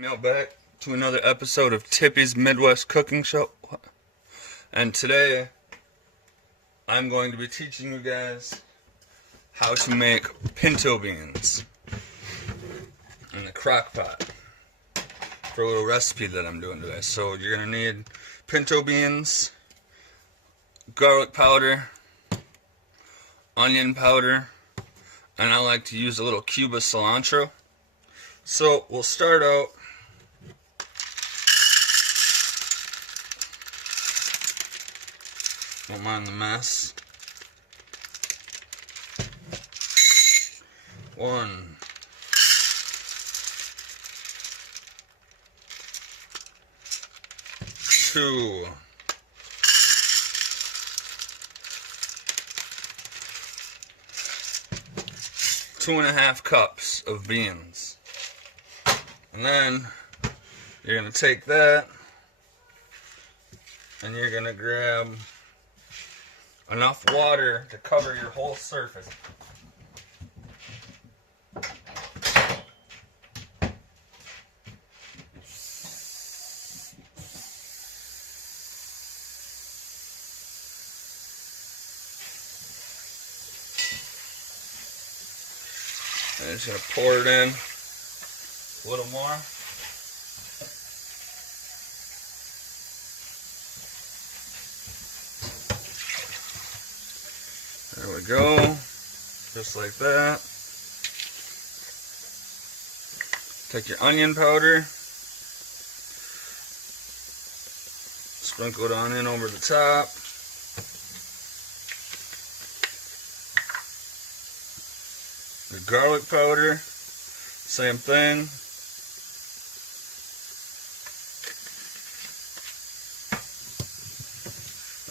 Now back to another episode of Tippy's Midwest Cooking Show. And today, I'm going to be teaching you guys how to make pinto beans in the crock pot for a little recipe that I'm doing today. So you're going to need pinto beans, garlic powder, onion powder, and I like to use a little cube of cilantro. So we'll start out don't mind the mess. 1, 2, 2.5 cups of beans. And then you're going to take that and you're going to grab enough water to cover your whole surface. I'm just going to pour it in a little more. There we go, just like that. Take your onion powder, sprinkle it on in over the top. The garlic powder, same thing.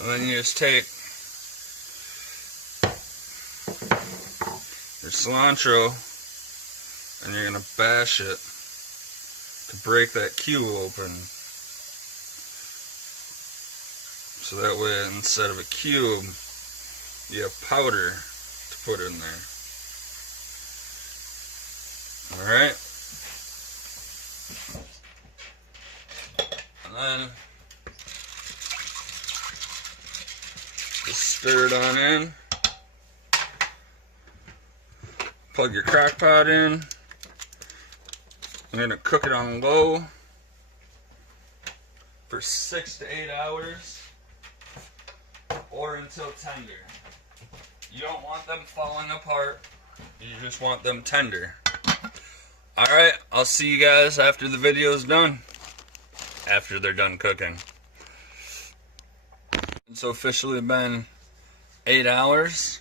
And then you just take your cilantro and you're going to bash it to break that cube open. So that way, instead of a cube, you have powder to put in there. Alright? And then just stir it on in. Plug your crock pot in. I'm going to cook it on low for 6 to 8 hours or until tender. You don't want them falling apart, you just want them tender. Alright, I'll see you guys after the video's done. After they're done cooking. It's officially been 8 hours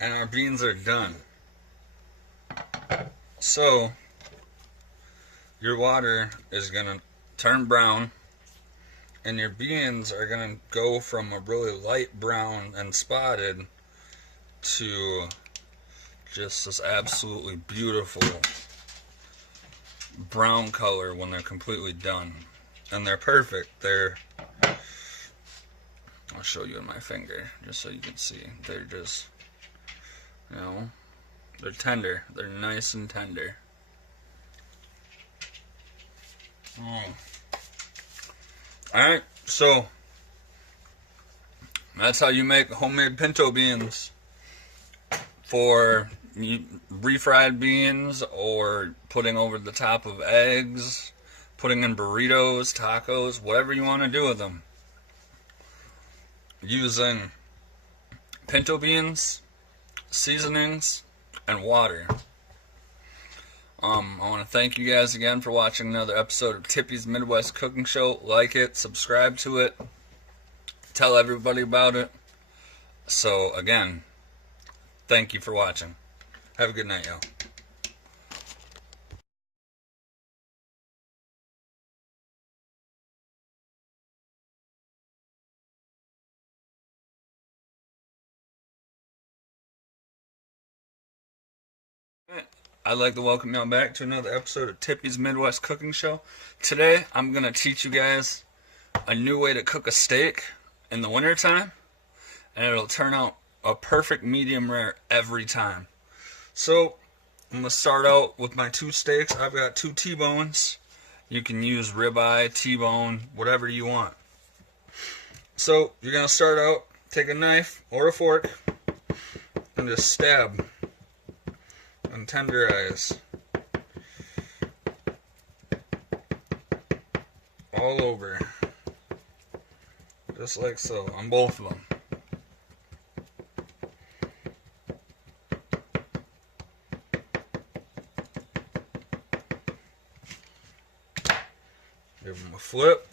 and our beans are done. So, your water is going to turn brown and your beans are going to go from a really light brown and spotted to just this absolutely beautiful brown color when they're completely done. And they're perfect. I'll show you in my finger just so you can see. They're just, you know, they're tender. They're nice and tender. Alright, so that's how you make homemade pinto beans for refried beans or putting over the top of eggs, putting in burritos, tacos, whatever you want to do with them. Using pinto beans, seasonings, and water. I want to thank you guys again for watching another episode of Tippy's Midwest Cooking Show. Like it, subscribe to it, tell everybody about it. So again, thank you for watching. Have a good night, y'all. I'd like to welcome y'all back to another episode of Tippy's Midwest Cooking Show. Today, I'm going to teach you guys a new way to cook a steak in the wintertime, and it'll turn out a perfect medium rare every time. So, I'm going to start out with my 2 steaks. I've got 2 T-bones. You can use ribeye, T-bone, whatever you want. So you're going to start out, take a knife or a fork, and just stab and tenderize all over, just like so, on both of them. Give them a flip.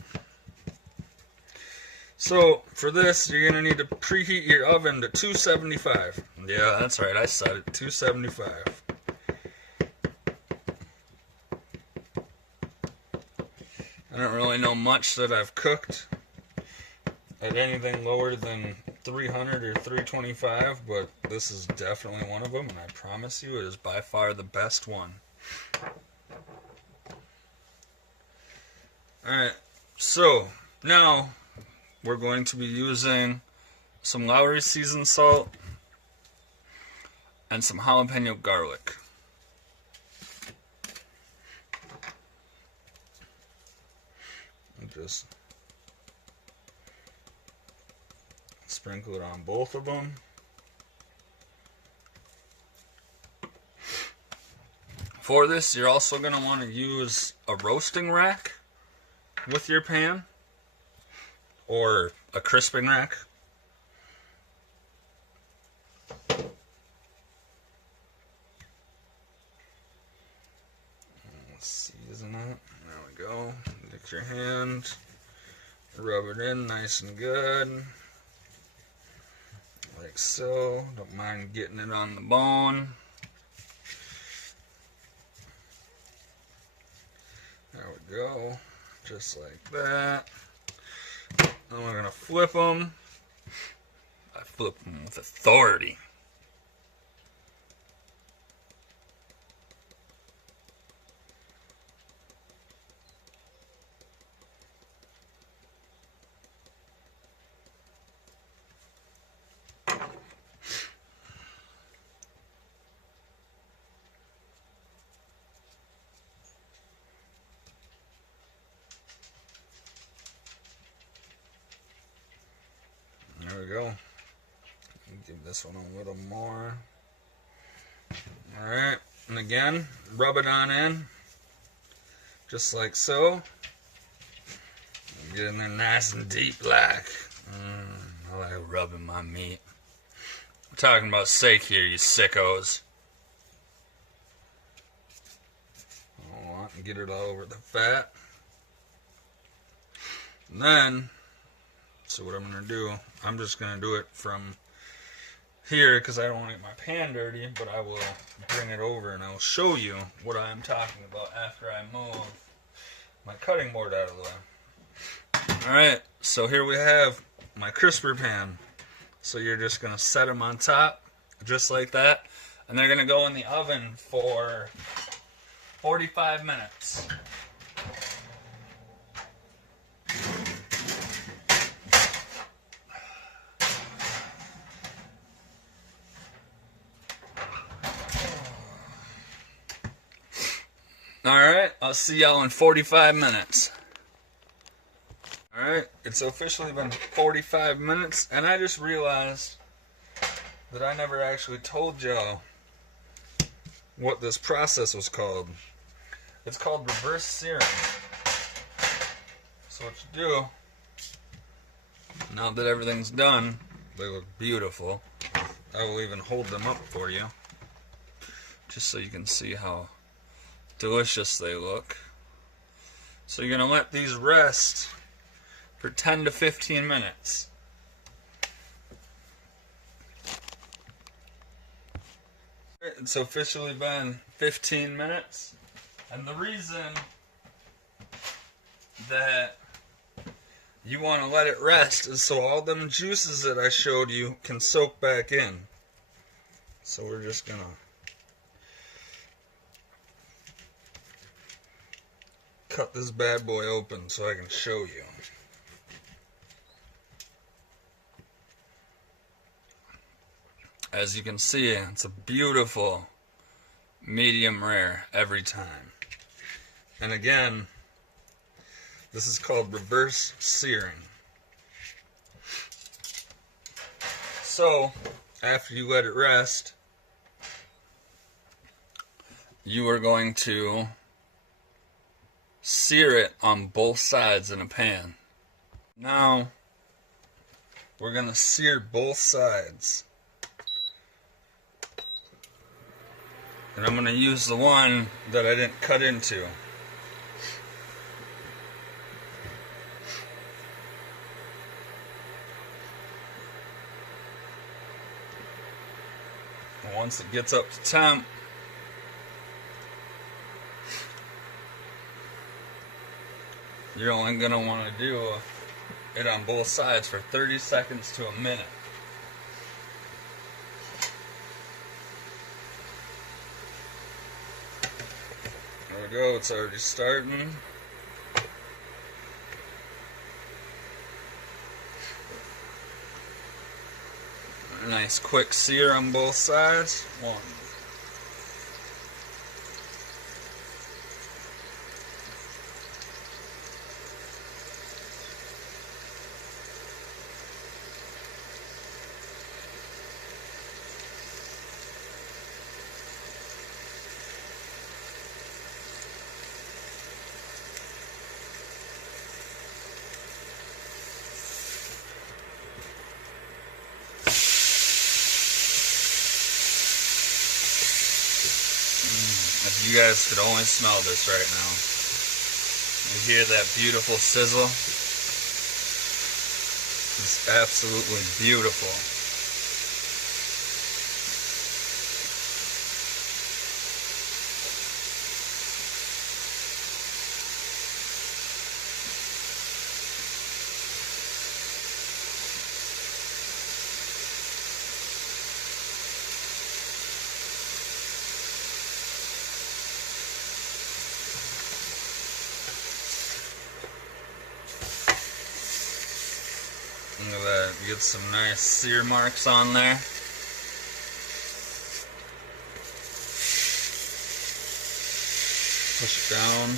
So for this, you're going to need to preheat your oven to 275. Yeah, that's right, I said it, 275. I don't really know much that I've cooked at anything lower than 300 or 325, but this is definitely one of them, and I promise you it is by far the best one. Alright, so now we're going to be using some Lowry seasoned salt and some jalapeno garlic. And just sprinkle it on both of them. For this, you're also going to want to use a roasting rack with your pan, or a crisping rack. Season it. There we go. Take your hand, rub it in nice and good, like so. Don't mind getting it on the bone. There we go. Just like that. Then we're going to flip them. I flip them with authority. There we go. Give this one a little more. Alright, and again, rub it on in, just like so. Get in there nice and deep like. I like rubbing my meat. We're talking about steak here, you sickos. I want to get it all over the fat. And then, so what I'm going to do, I'm just going to do it from here because I don't want to get my pan dirty, but I will bring it over and I'll show you what I'm talking about after I move my cutting board out of the way. Alright, so here we have my crisper pan. So you're just going to set them on top, just like that, and they're going to go in the oven for 45 minutes. Alright, I'll see y'all in 45 minutes. Alright, it's officially been 45 minutes, and I just realized that I never actually told y'all what this process was called. It's called reverse searing. So what you do, now that everything's done, they look beautiful. I will even hold them up for you, just so you can see how delicious they look. So you're going to let these rest for 10 to 15 minutes. It's officially been 15 minutes, and the reason that you want to let it rest is so all them juices that I showed you can soak back in. So we're just going to cut this bad boy open so I can show you. As you can see, it's a beautiful medium rare every time. And again, This is called reverse searing. So, after you let it rest, you are going to sear it on both sides in a pan. Now, we're going to sear both sides. And I'm going to use the one that I didn't cut into. And once it gets up to temp, you're only going to want to do it on both sides for 30 seconds to a minute. There we go, it's already starting. Nice quick sear on both sides. One. If you guys could only smell this right now. You hear that beautiful sizzle? It's absolutely beautiful. Look at that, you get some nice sear marks on there. Push it down.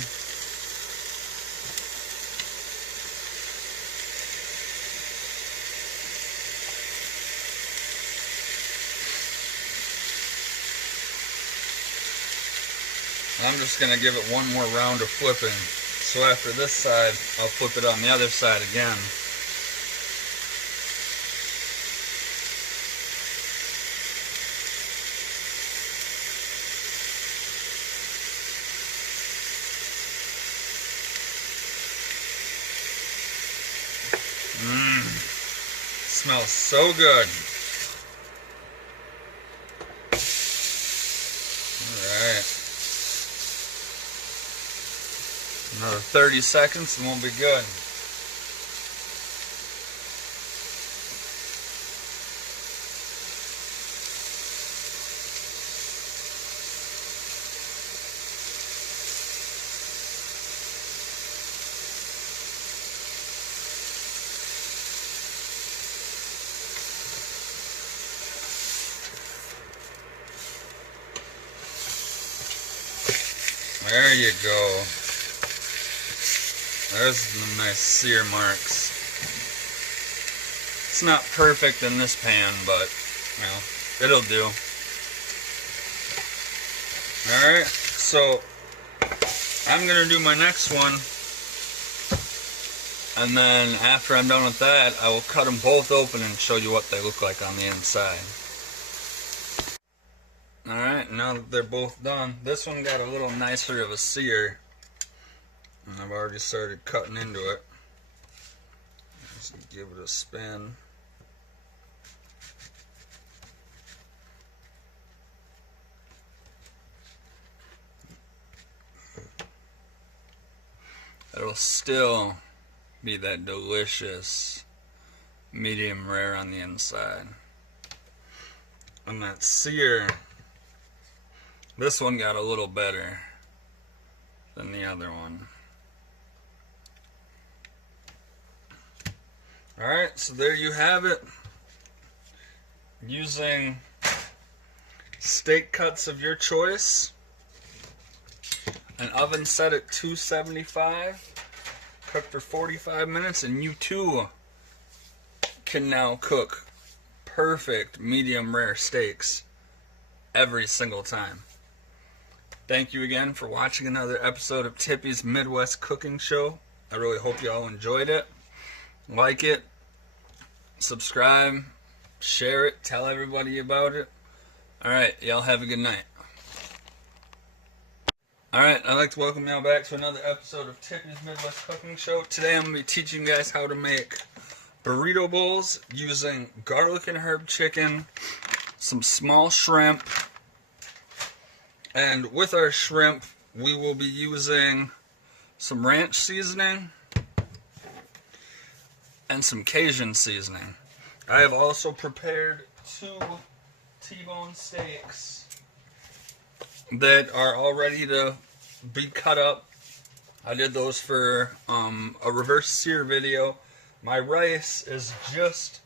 I'm just going to give it one more round of flipping. So after this side, I'll flip it on the other side again. Smells so good. Alright. Another 30 seconds and we'll be good. There you go. There's some nice sear marks. It's not perfect in this pan, but, you know, it'll do. Alright, so I'm going to do my next one. And then after I'm done with that, I will cut them both open and show you what they look like on the inside. Alright, now that they're both done, this one got a little nicer of a sear. And I've already started cutting into it. Just give it a spin. It'll still be that delicious medium rare on the inside. And that sear, this one got a little better than the other one. Alright, so there you have it. Using steak cuts of your choice. An oven set at 275. cooked for 45 minutes, and you too can now cook perfect medium rare steaks every single time. Thank you again for watching another episode of Tippy's Midwest Cooking Show. I really hope you all enjoyed it. Like it, subscribe, share it, tell everybody about it. Alright, y'all have a good night. Alright, I'd like to welcome y'all back to another episode of Tippy's Midwest Cooking Show. Today I'm going to be teaching you guys how to make burrito bowls using garlic and herb chicken, some small shrimp, and with our shrimp we will be using some ranch seasoning and some Cajun seasoning. I have also prepared 2 T-bone steaks that are all ready to be cut up. I did those for a reverse sear video. My rice is just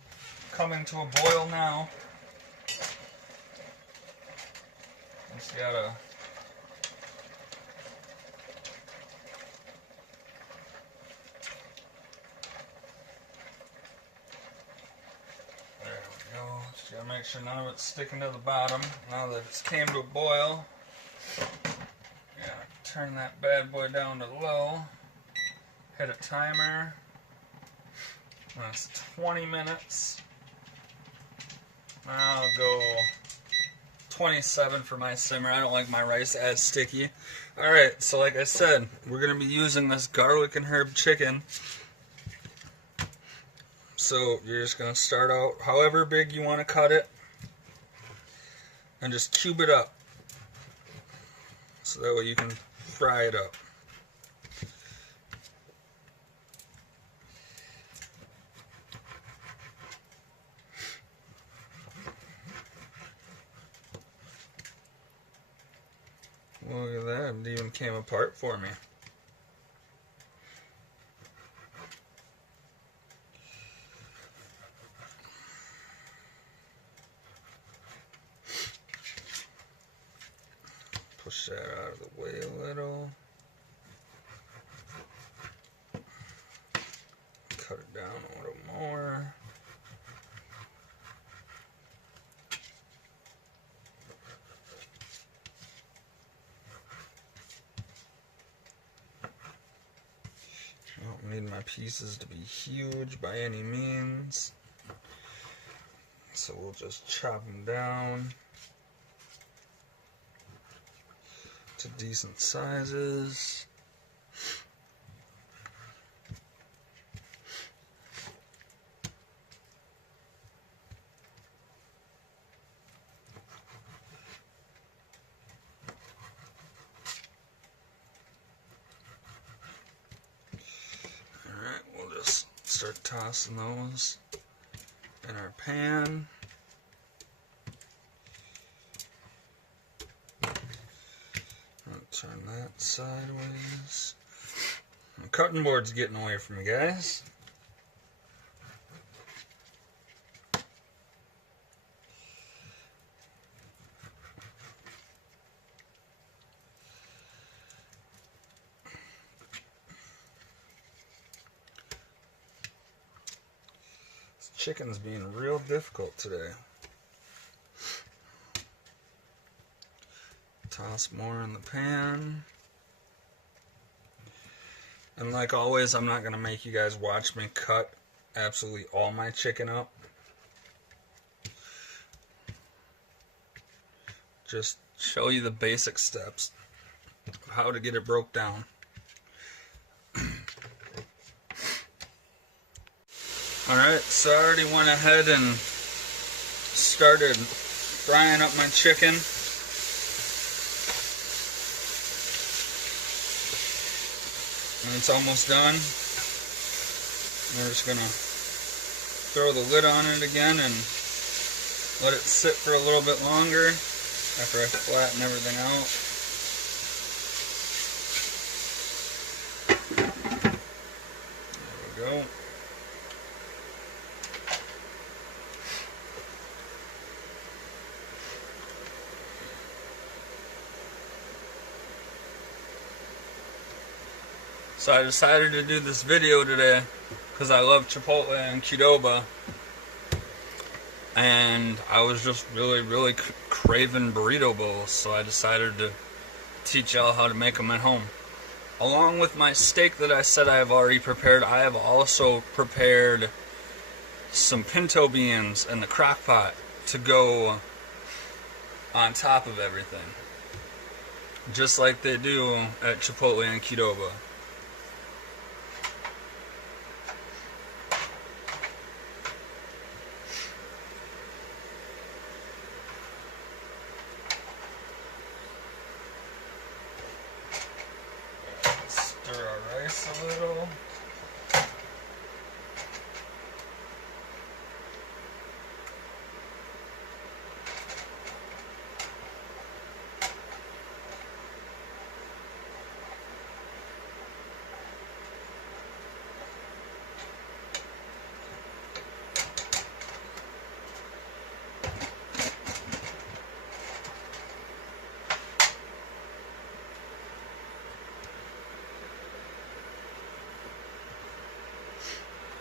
coming to a boil now. Just gotta just gotta make sure none of it's sticking to the bottom. Now that it's came to a boil, gotta turn that bad boy down to low, hit a timer. That's 20 minutes. I'll go 27 for my simmer. I don't like my rice as sticky. Alright, so like I said, we're going to be using this garlic and herb chicken. So you're just going to start out however big you want to cut it, and just cube it up, so that way you can fry it up. Look at that, it even came apart for me. Push that out of the way a little. Cut it down a little more. I don't need my pieces to be huge by any means, so we'll just chop them down to decent sizes. Alright, we'll just start tossing those in our pan. Turn that sideways. My cutting board's getting away from me, guys. This chicken's being real difficult today. Toss more in the pan. And like always, I'm not going to make you guys watch me cut absolutely all my chicken up. Just show you the basic steps of how to get it broke down. Alright, so I already went ahead and started frying up my chicken. And it's almost done. We're just going to throw the lid on it again and let it sit for a little bit longer after I flatten everything out. There we go. So I decided to do this video today because I love Chipotle and Qdoba, and I was just really craving burrito bowls, so I decided to teach y'all how to make them at home. Along with my steak that I said I have already prepared, I have also prepared some pinto beans in the crock pot to go on top of everything, just like they do at Chipotle and Qdoba. Stir our rice a little.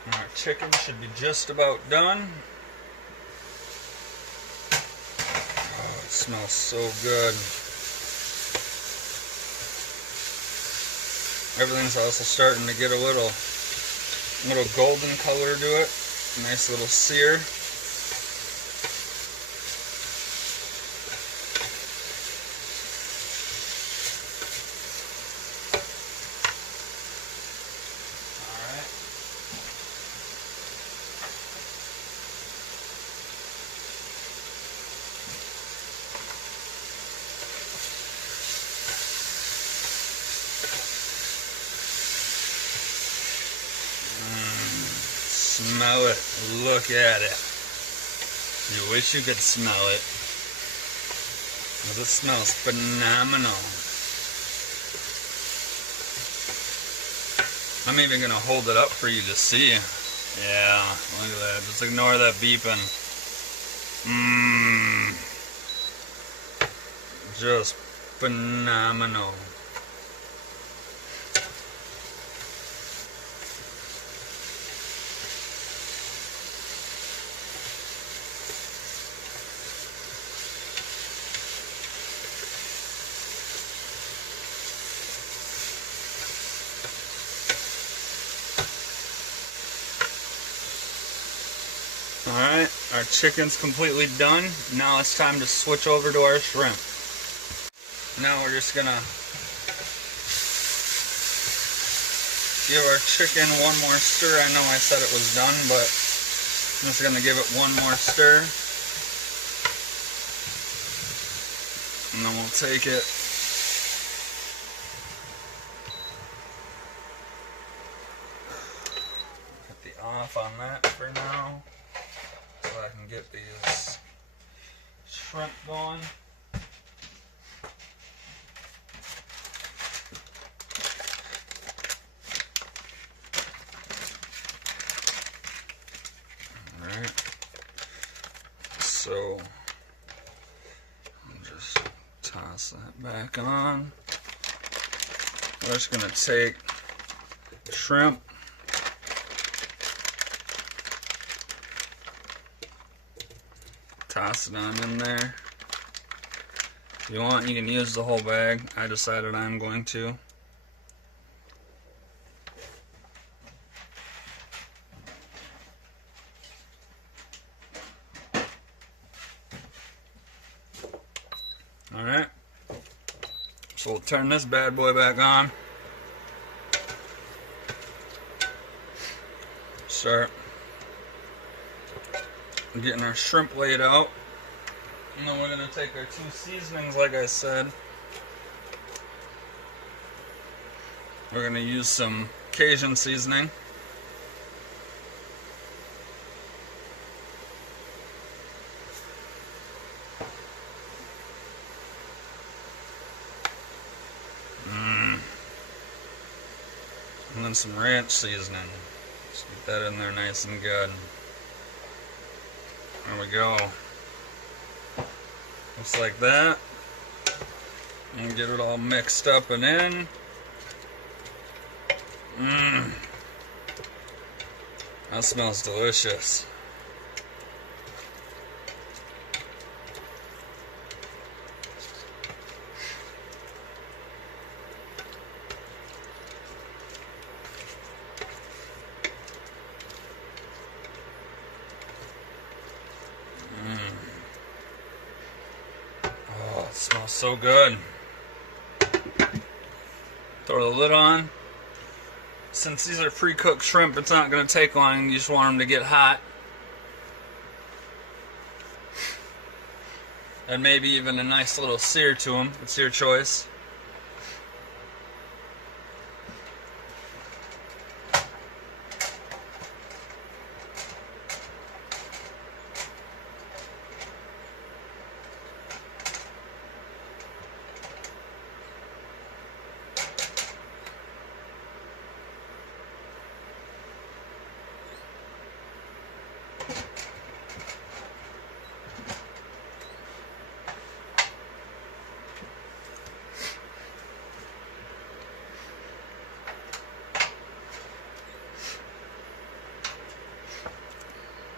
Our chicken should be just about done. Oh, it smells so good. Everything's also starting to get a little golden color to it. Nice little sear. Smell it. Look at it. You wish you could smell it. It smells phenomenal. I'm even going to hold it up for you to see. Yeah, look at that. Just ignore that beeping. Just phenomenal. Alright, our chicken's completely done. Now it's time to switch over to our shrimp. Now we're just gonna give our chicken one more stir. I know I said it was done, but I'm just gonna give it one more stir. And then we'll take it. Put the off on that for now, so I can get these shrimp going. Alright, so I'll just toss that back on. We're just going to take shrimp, toss it on in there. If you want, you can use the whole bag. I decided I'm going to. Alright, so we'll turn this bad boy back on. Start getting our shrimp laid out. And then we're going to take our 2 seasonings, like I said. We're going to use some Cajun seasoning. And then some ranch seasoning. Just get that in there nice and good. There we go. Just like that. And get it all mixed up and in. Mmm. That smells delicious. Oh, it smells so good. Throw the lid on. Since these are pre-cooked shrimp, it's not going to take long. You just want them to get hot. And maybe even a nice little sear to them. It's your choice.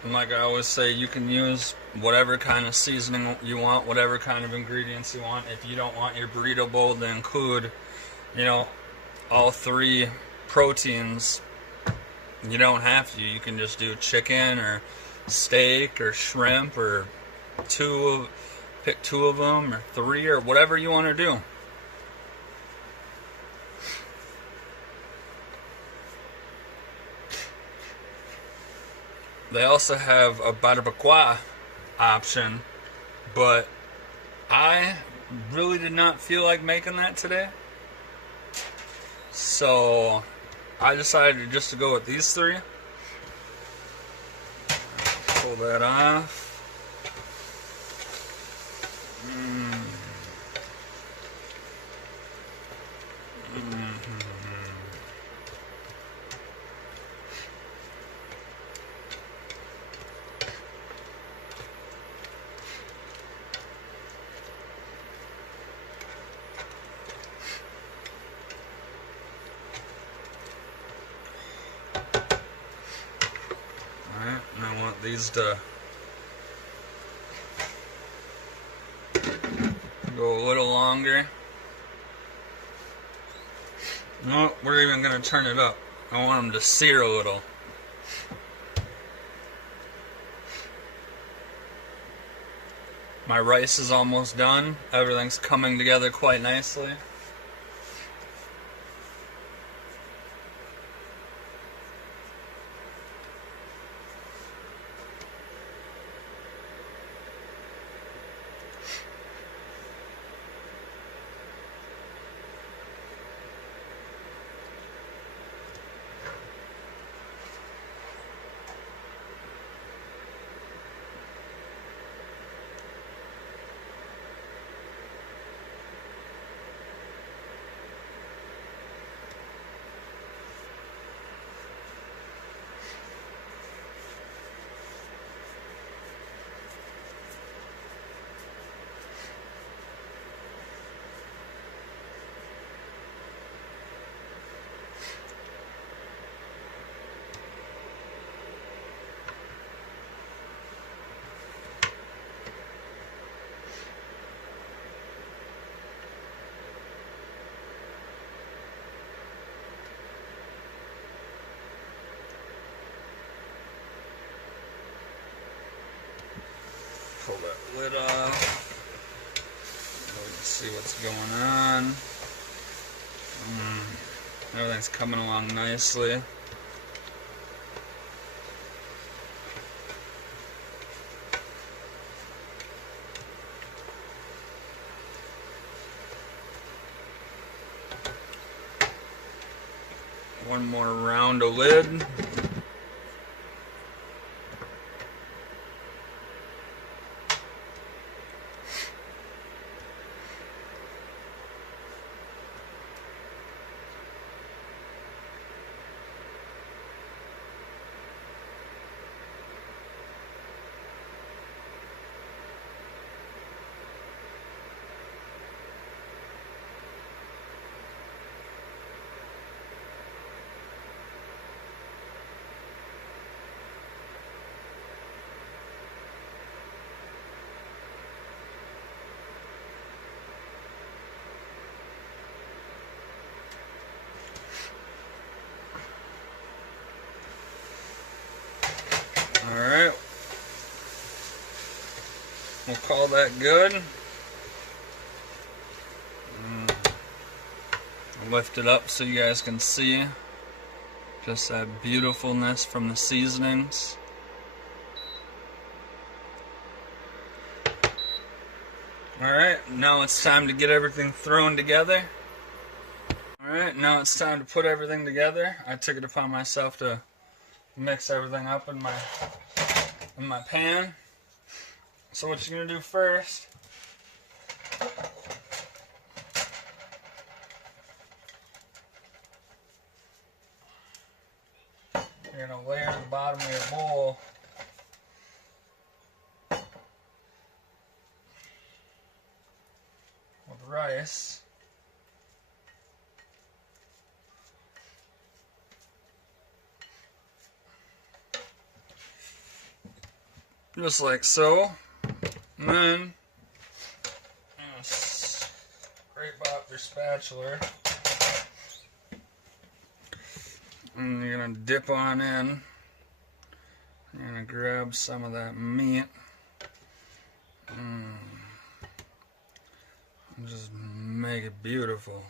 And like I always say, you can use whatever kind of seasoning you want, whatever kind of ingredients you want. If you don't want your burrito bowl to include, all three proteins, you don't have to. You can just do chicken or steak or shrimp or pick two of them or three or whatever you want to do. They also have a barbacoa option, but I really did not feel like making that today. So I decided just to go with these three. Pull that off. Alright, and I want these to go a little longer. No, we're even going to turn it up. I want them to sear a little. My rice is almost done. Everything's coming together quite nicely. Pull that lid off. Let's see what's going on. Everything's coming along nicely. One more round of lid. call that good. Lift it up so you guys can see just that beautifulness from the seasonings. Alright, now it's time to get everything thrown together. Alright, now it's time to put everything together. I took it upon myself to mix everything up in my pan. So what you're going to do first, you're going to layer the bottom of your bowl with rice. Just like so. And then scrape off your spatula. And you're going to dip on in. You're going to grab some of that meat. And just make it beautiful.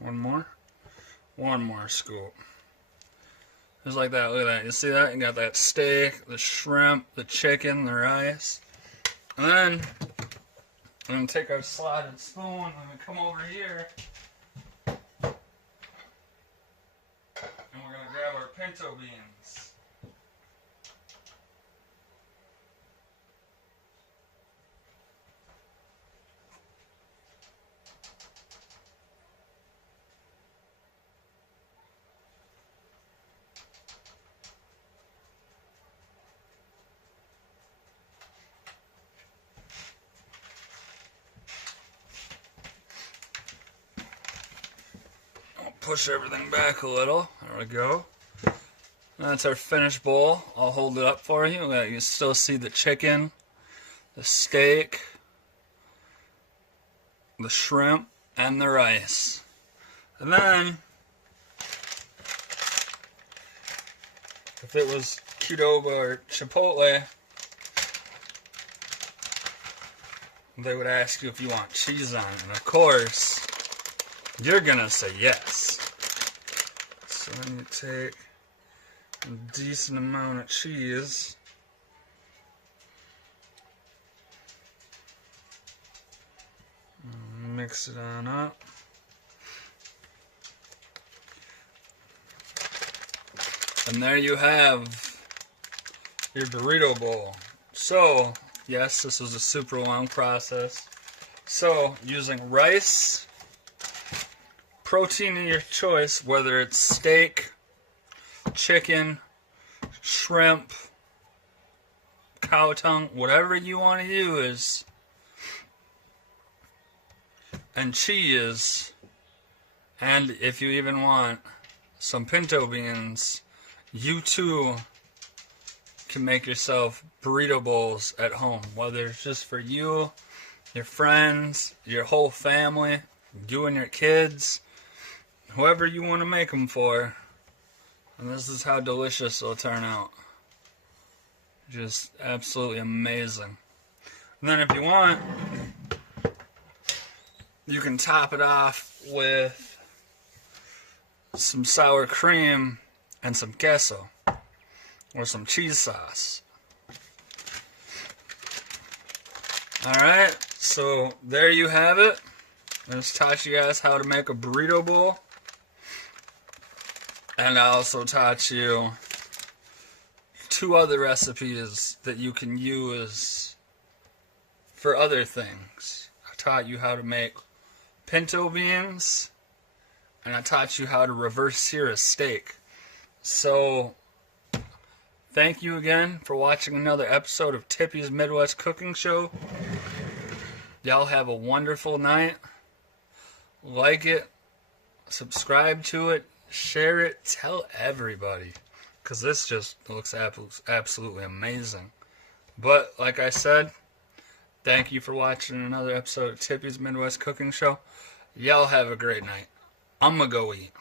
One more. One more scoop. Just like that. Look at that. You see that? You got that steak, the shrimp, the chicken, the rice. And then I'm going to take our slotted spoon and we come over here. And we're going to grab our pinto beans. Push everything back a little. There we go. That's our finished bowl. I'll hold it up for you. You can still see the chicken, the steak, the shrimp, and the rice. And then, if it was Qdoba or Chipotle, they would ask you if you want cheese on it. And of course, you're gonna say yes. So then you take a decent amount of cheese. Mix it on up. And there you have your burrito bowl. So, yes, this was a super long process. So, using rice, protein of your choice, whether it's steak, chicken, shrimp, cow tongue, whatever you want to use, and cheese, and if you even want some pinto beans, you too can make yourself burrito bowls at home, whether it's just for you, your friends, your whole family, you and your kids, whoever you want to make them for. And this is how delicious it'll turn out. Just absolutely amazing. And then if you want, you can top it off with some sour cream and some queso or some cheese sauce. Alright, so there you have it. I just taught you guys how to make a burrito bowl. And I also taught you 2 other recipes that you can use for other things. I taught you how to make pinto beans, and I taught you how to reverse sear a steak. So, thank you again for watching another episode of Tippy's Midwest Cooking Show. Y'all have a wonderful night. Like it, subscribe to it, share it, tell everybody, because this just looks absolutely amazing. But like I said, thank you for watching another episode of Tippy's Midwest Cooking Show. Y'all have a great night. I'm gonna go eat.